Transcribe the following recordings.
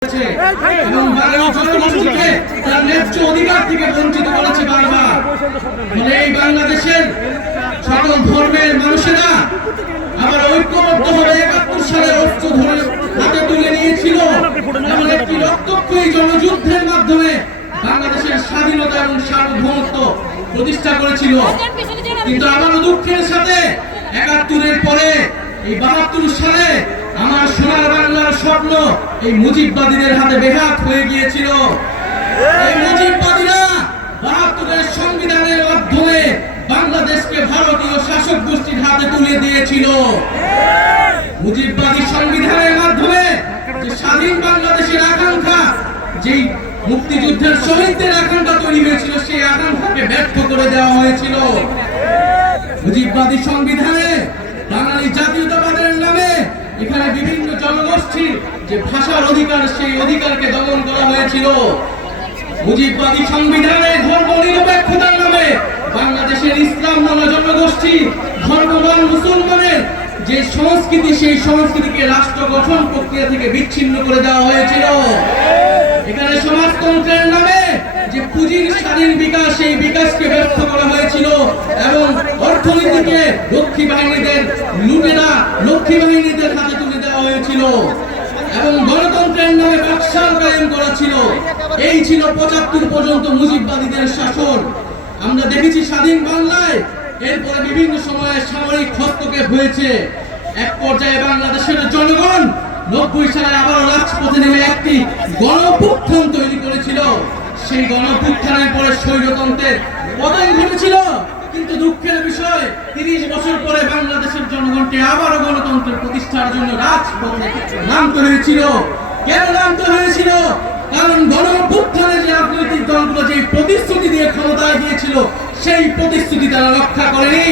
এবং মানুষকে তার ন্যায্য অধিকার থেকে বঞ্চিত করেছে বারবার। ফলে এই বাংলাদেশের সকল ধর্মের মানুষেরা আবার ঐক্যবদ্ধ হয়ে ৭১ সালের অস্ত্র ধরে হাতে তুলে নিয়েছিল এবং একটি রক্তক্ষয়ী জনযুদ্ধের মাধ্যমে বাংলাদেশের স্বাধীনতা এবং সার্বভৌমত্ব প্রতিষ্ঠা করেছিল। কিন্তু আবারও দুঃখের সাথে ৭১-এর পরে এই ৭২ সালে আমার সোনার বাংলার স্বপ্ন এই মুজিববাদীদের হাতে বেহাত হয়ে গিয়েছিল। এই মুজিববাদীরা ৭২-এর সংবিধানের মাধ্যমে বাংলাদেশকে ভারতীয় শাসক গোষ্ঠীর হাতে তুলে দিয়েছিল। মুজিববাদী সংবিধানের মাধ্যমে যে স্বাধীন বাংলাদেশের আকাঙ্ক্ষা, যেই মুক্তিযুদ্ধের শহীদদের আকাঙ্ক্ষা তৈরি হয়েছিল, সেই আকাঙ্ক্ষাকে ব্যর্থ করে দেওয়া হয়েছিল। মুজিববাদী সংবিধানে বাঙালি জাতীয়তাবাদের নামে এখানে বিভিন্ন জনগোষ্ঠীর যে ভাষার অধিকার, সেই অধিকারকে দমন করা হয়েছিল। মুজিববাদী সংবিধানে ধর্ম নিরপেক্ষতার নামে বাংলাদেশের ইসলাম নামা জনগোষ্ঠী ধর্মবান মুসলমানের যে সংস্কৃতি, সেই সংস্কৃতিকে রাষ্ট্র গঠন প্রক্রিয়া থেকে বিচ্ছিন্ন করে দেওয়া হয়েছিল। এখানে সমাজতন্ত্রের নামে যে পুঁজির স্বাধীন বিকাশ, সেই বিকাশকে ব্যর্থ করা হয়েছিল এবং অর্থনীতিকে লক্ষ্মী বাহিনীদের লুটেরা লক্ষ্মী বাহিনীদের হাতে তুলে দেওয়া হয়েছিল এবং গণতন্ত্রের নামে বাকশাল কায়েম করা ছিল। এই ছিল ৭৫ পর্যন্ত মুজিববাদীদের শাসন। আমরা দেখেছি স্বাধীন বাংলায় এরপরে বিভিন্ন সময়ে সামরিক হস্তক্ষেপ হয়েছে। এক পর্যায়ে বাংলাদেশের জনগণ ৯০ সালে আবারও রাজপথে নেমে একটি গণঅভ্যুত্থান তৈরি করেছিল। সেই গণঅভ্যুত্থানের পরে স্বৈরতন্ত্রের পতন ঘটেছিল। কিন্তু দুঃখের বিষয়, ৩০ বছর পরে বাংলাদেশের জনগণকে আবারও গণতন্ত্রের প্রতিষ্ঠার জন্য রাজপথে নামতে হয়েছিল। কেন নামতে হয়েছিল? কারণ গণঅভ্যুত্থানে যে রাজনৈতিক দলগুলো যে প্রতিশ্রুতি দিয়ে ক্ষমতায় গিয়েছিল, সেই প্রতিশ্রুতি তারা রক্ষা করেনি।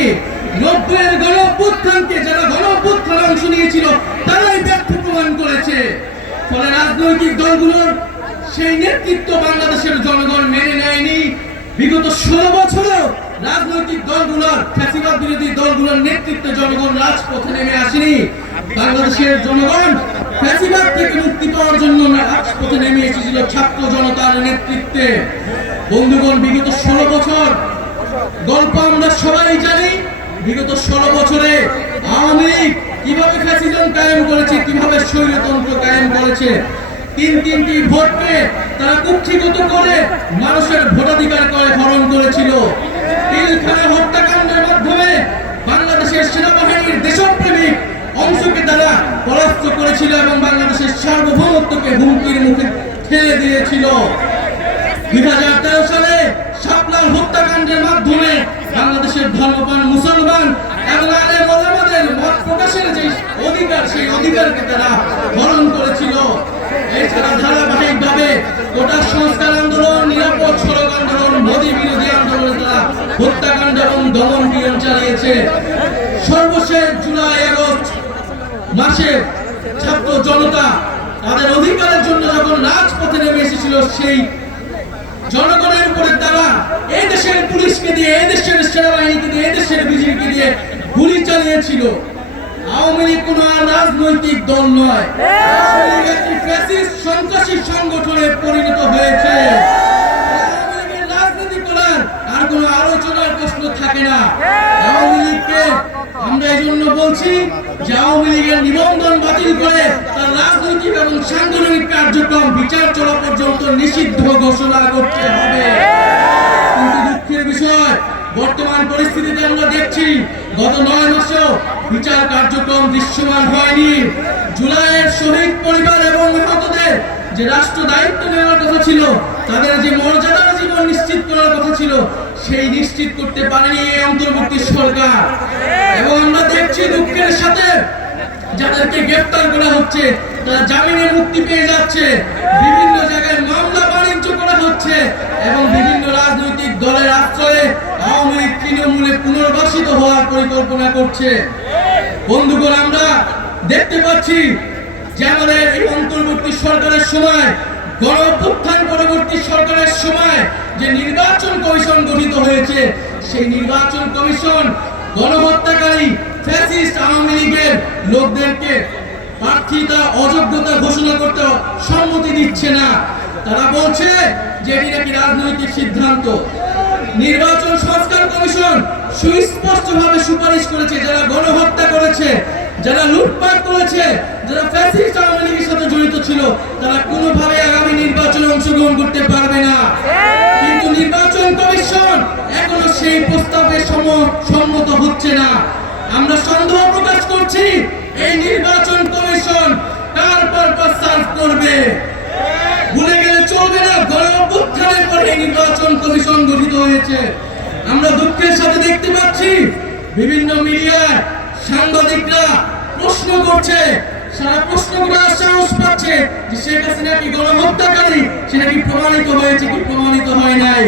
৯০-এর গণঅভ্যুত্থানকে যারা গণঅভ্যুত্থানে অংশ নিয়েছিল, তারাই ব্যর্থ প্রমাণ করেছে। ফলে রাজনৈতিক দলগুলোর সেই নেতৃত্ব বাংলাদেশের জনগণ মেনে নেয়নি। বিগত ১৬ বছরেও রাজনৈতিক দলগুলোর, ফ্যাসিবাদ বিরোধী দলগুলোর নেতৃত্বে জনগণ রাজপথে নেমে আসেনি। বাংলাদেশের জনগণ ফ্যাসিবাদ থেকে মুক্তি পাওয়ার জন্য রাজপথে নেমে এসেছিল ছাত্র জনতার নেতৃত্বে। বন্ধুগণ, বিগত ১৬ বছর গল্প আমরা সবাই জানি। বিগত ১৬ বছরে আওয়ামী লীগ কিভাবে ফ্যাসিজম কায়েম করেছে, কিভাবে স্বৈরতন্ত্র কায়েম করেছে। তিনটি ভোটকে তারা কুক্ষিগত করে মানুষের ভোটাধিকার করে হরণ করেছিল। পিলখানা হত্যাকাণ্ডের মাধ্যমে বাংলাদেশের সেনাবাহিনীর দেশপ্রেমিক অংশকে তারা পরাস্ত করেছিল এবং বাংলাদেশের সার্বভৌমত্বকে হুমকির মুখে ঠেলে দিয়েছিল। ২০১৩ সালে শাপলার হত্যাকাণ্ডের মাধ্যমে বাংলাদেশের ধর্মপ্রাণ মুসলমান এবং আলেম ওলামাদের মত প্রকাশের যে অধিকার, সেই অধিকারকে তারা হরণ করেছিল। এছাড়া ধারাবাহিকভাবে কোটা সংস্কার আন্দোলন, নিরাপদ সড়ক আন্দোলন, মোদী বিরোধী আন্দোলন তারা হত্যাকাণ্ড এবং দমন পীড়ন চালিয়েছে। সর্বশেষ জুলাই-আগস্ট মাসে ছাত্র জনতা তাদের অধিকারের জন্য যখন রাজপথে নেমে এসেছিল, সেই জনগণের উপরে তারা এই দেশের পুলিশকে দিয়ে, এই দেশের সেনাবাহিনীকে দিয়ে, এই দেশের বিজিবিকে দিয়ে গুলি চালিয়েছিল। আওয়ামী লীগ কোন রাজনৈতিক দল নয়, আওয়ামী লীগ একটি ফ্যাসিস্ট সন্ত্রাসী সংগঠনে পরিণত হয়েছে। আওয়ামী লীগের রাজনীতি করার আর কোনো আলোচনার প্রশ্ন থাকে না। আওয়ামী লীগকে আমরা এই জন্য বলছি যে আওয়ামী লীগের নিবন্ধন বাতিল করে তার রাজনৈতিক এবং সাংগঠনিক কার্যক্রম বিচার চলা পর্যন্ত নিষিদ্ধ ঘোষণা করতে হবে। কিন্তু দুঃখের বিষয়, বর্তমান পরিস্থিতিতে আমরা দেখছি গত ৯ মাসেও বিচার কার্যক্রম দৃশ্যমান হয়নি। জুলাইয়ের শহীদ পরিবার এবং নিহতদের যে রাষ্ট্র দায়িত্ব নেওয়ার কথা ছিল, তাদের যে মর্যাদার জীবন নিশ্চিত করার কথা ছিল, সেই নিশ্চিত করতে পারেনি এই অন্তর্বর্তী সরকার। এবং আমরা দেখছি দুঃখের সাথে যাদেরকে গ্রেফতার করা হচ্ছে তারা জামিনে মুক্তি পেয়ে যাচ্ছে, বিভিন্ন জায়গায় মামলা বাণিজ্য করা হচ্ছে এবং বিভিন্ন রাজনৈতিক দলের আশ্রয়ে আওয়ামী লীগ তৃণমূলে পুনর্বাসিত হওয়ার পরিকল্পনা করছে। বন্ধুগণ, আমরা দেখতে পাচ্ছি যে আমাদের এই অন্তর্বর্তী সরকারের সময়, গণঅভ্যুত্থান পরবর্তী সরকারের সময় যে নির্বাচন কমিশন গঠিত হয়েছে, সেই নির্বাচন কমিশন গণহত্যাকারী ফ্যাসিস্ট আওয়ামী লীগের লোকদেরকে প্রার্থীতা অযোগ্যতা ঘোষণা করতে সম্মতি দিচ্ছে না। তারা বলছে যে এটি নাকি রাজনৈতিক সিদ্ধান্ত। নির্বাচন সংস্কার কমিশন সুস্পষ্টভাবে সুপারিশ করেছে, যারা গণহত্যা করেছে, যারা লুটপাট করেছে, যারা ফ্যাসিস্ট আওয়ামী লীগের সাথে জড়িত ছিল, তারা কোনোভাবে আগামী নির্বাচনে অংশগ্রহণ করতে পারবে না। কিন্তু নির্বাচন কমিশন এখনো সেই প্রস্তাবে সম্মত হচ্ছে না। আমরা সন্দেহ প্রকাশ করছি এই নির্বাচন কমিশন কার পারপাস সার্ভ করবে। ভুলে গেলে চলবে না, গণঅভ্যুত্থানের পরে এই নির্বাচন কমিশন গঠিত হয়েছে। আমরা দুঃখের সাথে দেখতে পাচ্ছি বিভিন্ন মিডিয়ায় সাংবাদিকরা প্রশ্ন করছে, সারা প্রশ্ন করার সাহস পাচ্ছে যে শেখ হাসিনা কি গণহত্যাকারী, সেটা কি প্রমাণিত হয়েছে কি প্রমাণিত হয় নাই।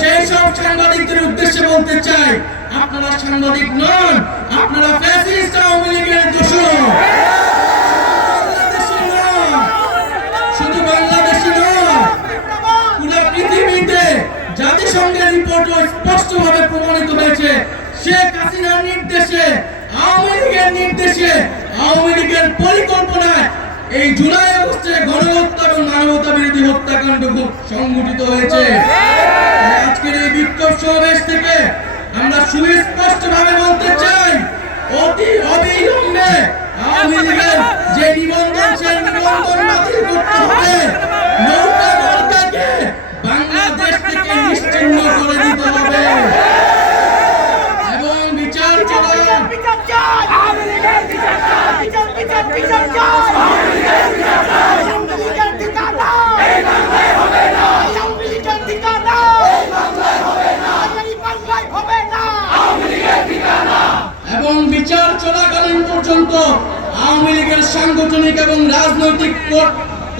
সেই সব সাংবাদিকদের উদ্দেশ্যে বলতে চাই, আপনারা সাংবাদিক নন, আপনারা ফ্যাসিস্ট আওয়ামী লীগের দোষর। শুধু বাংলাদেশে নয়, পুরো পৃথিবীতে জাতিসংঘের রিপোর্টও স্পষ্টভাবে প্রমাণিত হয়েছে শেখ হাসিনার নির্দেশে, আওয়ামী লীগের নির্দেশে, আওয়ামী লীগের পরিকল্পনায় এই জুলাই আগস্টে গণহত্যা এবং মানবতা বিরোধী হত্যাকাণ্ড সংঘটিত হয়েছে। আজকের এই বিক্ষোভ সমাবেশ থেকে আমরা সুস্পষ্টভাবে বলতে চাই, অতি অবিলম্বে আওয়ামী লীগের যে নিবন্ধন, সেই নিবন্ধন বাতিল করতে হবে। নৌকা মার্কাকে বাংলাদেশ থেকে নিশ্চিহ্ন করে দিতে হবে এবং বিচার চলায় এবং বিচার চলাকালীন পর্যন্ত আওয়ামী লীগের সাংগঠনিক এবং রাজনৈতিক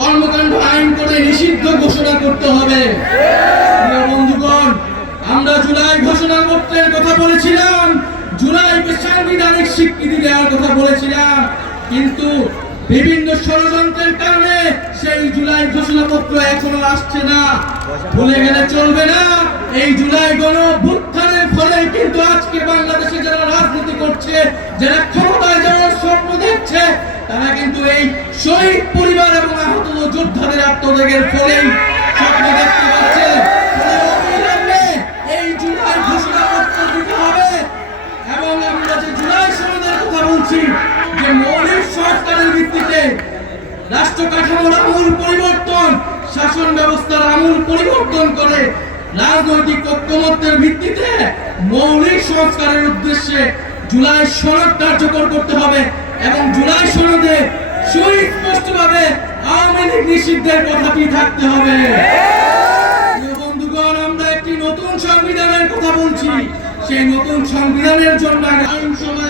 কর্মকাণ্ড আইন করে নিষিদ্ধ ঘোষণা করতে হবে। প্রিয় বন্ধুগণ, আমরা জুলাই ঘোষণাপত্রের কথা বলেছিলাম, জুলাইকে সাংবিধানিক স্বীকৃতি দেওয়ার কথা বলেছিলাম, কিন্তু বিভিন্ন ষড়যন্ত্রের কারণে সেই জুলাই ঘোষণাপত্র এখনো আসছে না। ভুলে গেলে চলবে না, এই জুলাই গণঅভ্যুত্থানের ফলে কিন্তু আজকে বাংলাদেশে যারা রাজনীতি করছে, যারা ক্ষমতায় যাওয়ার স্বপ্ন দেখছে, তারা কিন্তু এই শহীদ পরিবার এবং আহত যোদ্ধাদের আত্মত্যাগের ফলেই স্বপ্ন দেখতে পাচ্ছে। এই জুলাই ঘোষণাপত্র দিতে হবে এবং আমরা যে জুলাই সনদের কথা বলছি, যে মৌলিক সংস্কারের ভিত্তিতে রাষ্ট্র কাঠামোর আমূল পরিবর্তন, শাসন ব্যবস্থার আমূল পরিবর্তন করে রাজনৈতিক ঐক্যমত্যের ভিত্তিতে মৌলিক সংস্কারের উদ্দেশ্যে জুলাই সনদ কার্যকর করতে হবে এবং জুলাই সনদে সুস্পষ্টভাবে আওয়ামী লীগ নিষিদ্ধের কথাটি থাকতে হবে। বন্ধুগণ, আমরা একটি নতুন সংবিধানের কথা বলছি, সেই নতুন সংবিধানের জন্য আইনসভা